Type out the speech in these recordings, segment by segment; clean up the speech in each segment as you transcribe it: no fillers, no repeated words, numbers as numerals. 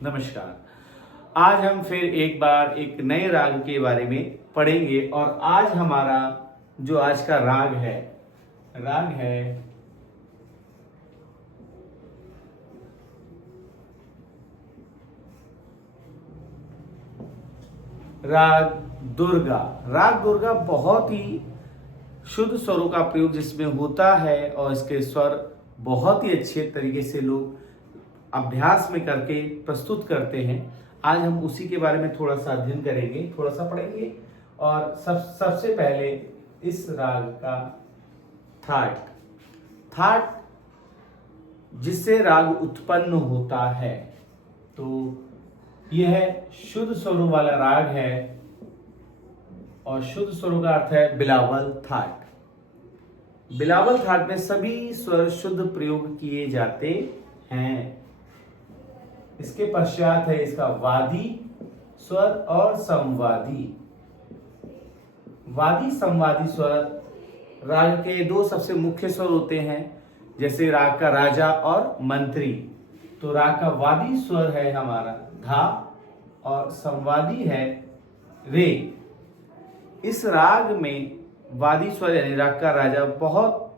नमस्कार। आज हम फिर एक बार एक नए राग के बारे में पढ़ेंगे और आज हमारा जो आज का राग है राग दुर्गा। राग दुर्गा बहुत ही शुद्ध स्वरों का प्रयोग जिसमें होता है और इसके स्वर बहुत ही अच्छे तरीके से लोग अभ्यास में करके प्रस्तुत करते हैं। आज हम उसी के बारे में थोड़ा सा अध्ययन करेंगे, थोड़ा सा पढ़ेंगे। और सबसे पहले इस राग का थाट जिससे राग उत्पन्न होता है, तो यह शुद्ध स्वरों वाला राग है और शुद्ध स्वरों का अर्थ है बिलावल थाट। बिलावल थाट में सभी स्वर शुद्ध प्रयोग किए जाते हैं। इसके पश्चात है इसका वादी स्वर और संवादी। वादी संवादी स्वर राग के दो सबसे मुख्य स्वर होते हैं, जैसे राग का राजा और मंत्री। तो राग का वादी स्वर है हमारा धा और संवादी है रे। इस राग में वादी स्वर यानी राग का राजा बहुत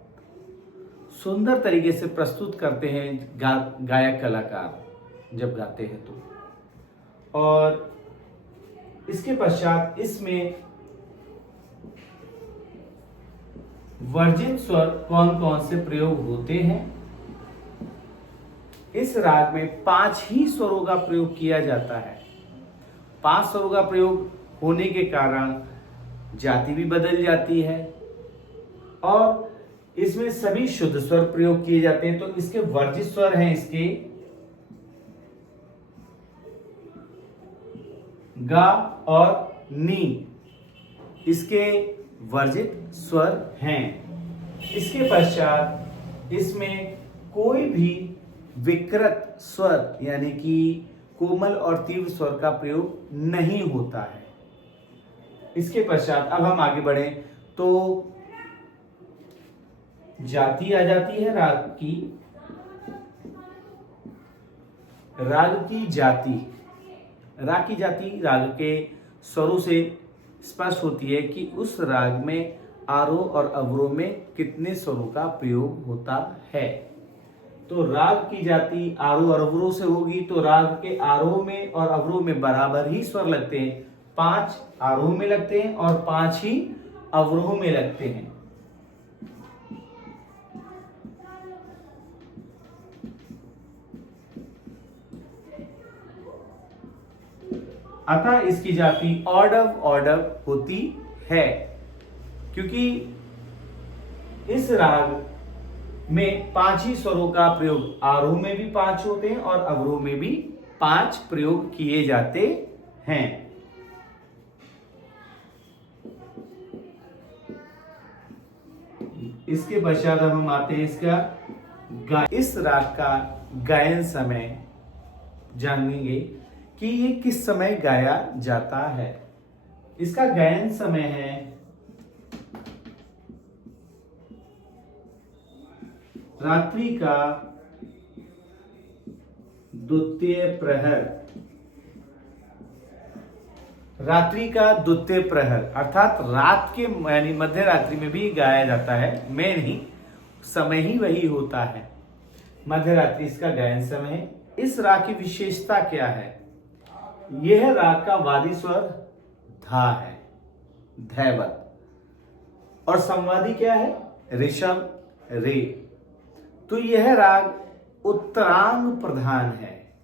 सुंदर तरीके से प्रस्तुत करते हैं गायक कलाकार जब गाते हैं तो। और इसके पश्चात इसमें वर्जित स्वर कौन कौन से प्रयोग होते हैं। इस राग में 5 ही स्वरों का प्रयोग किया जाता है। 5 स्वरों का प्रयोग होने के कारण जाति भी बदल जाती है और इसमें सभी शुद्ध स्वर प्रयोग किए जाते हैं। तो इसके वर्जित स्वर हैं इसके गा और नी, इसके वर्जित स्वर हैं। इसके पश्चात इसमें कोई भी विकृत स्वर यानी कि कोमल और तीव्र स्वर का प्रयोग नहीं होता है। इसके पश्चात अब हम आगे बढ़े तो जाति आ जाती है राग की। राग की जाति राग के स्वरों से स्पष्ट होती है कि उस राग में आरोह और अवरोह में कितने स्वरों का प्रयोग होता है। तो राग की जाति आरोह और अवरोह से होगी तो राग के आरोह में और अवरोह में बराबर ही स्वर लगते हैं। 5 आरोह में लगते हैं और 5 ही अवरोह में लगते हैं। अतः इसकी जाति ऑडव होती है, क्योंकि इस राग में 5 ही स्वरों का प्रयोग आरोह में भी 5 होते हैं और अवरोह में भी 5 प्रयोग किए जाते हैं। इसके पश्चात हम आते हैं इसका इस राग का गायन समय जानेंगे कि ये किस समय गाया जाता है। इसका गायन समय है रात्रि का द्वितीय प्रहर। रात्रि का द्वितीय प्रहर अर्थात रात के यानी मध्य रात्रि में भी गाया जाता है। में नहीं, समय ही वही होता है। मध्य रात्रि इसका गायन समय है। इस राग की विशेषता क्या है? यह राग का वादी स्वर धा है, धैवत, और संवादी क्या है? ऋषभ, रे। तो यह राग उत्तरांग प्रधान है।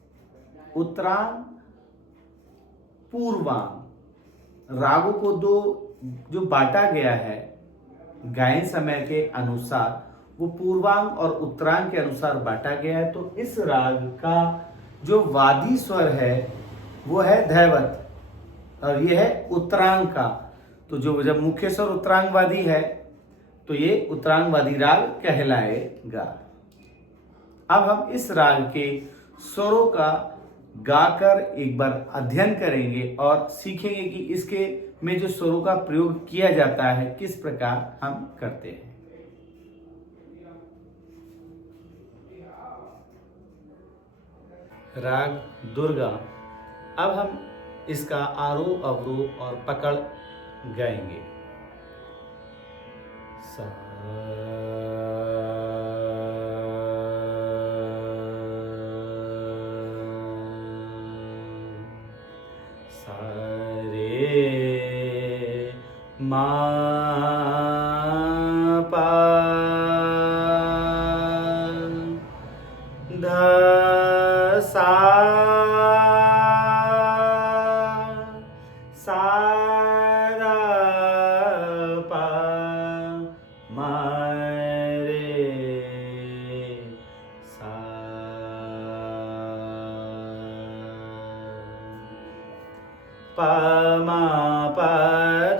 उत्तरांग पूर्वांग रागों को दो जो बांटा गया है गायन समय के अनुसार, वो पूर्वांग और उत्तरांग के अनुसार बांटा गया है। तो इस राग का जो वादी स्वर है वो है धैवत और ये है उत्तरांग का। तो जो जब मुख्य स्वर उत्तरांगवादी है तो ये उत्तरांगवादी राग कहलाएगा। अब हम इस राग के स्वरों का गाकर एक बार अध्ययन करेंगे और सीखेंगे कि इसके में जो स्वरों का प्रयोग किया जाता है किस प्रकार हम करते हैं। राग दुर्गा। अब हम इसका आरोह अवरोह और पकड़ गाएंगे। सा रे मा पा ध सा सा रा पा मा रे सा। प मा प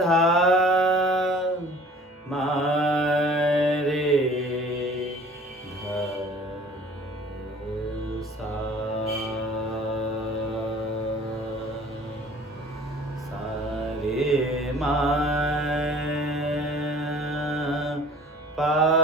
धा मा रे ध सा सा रे मा पा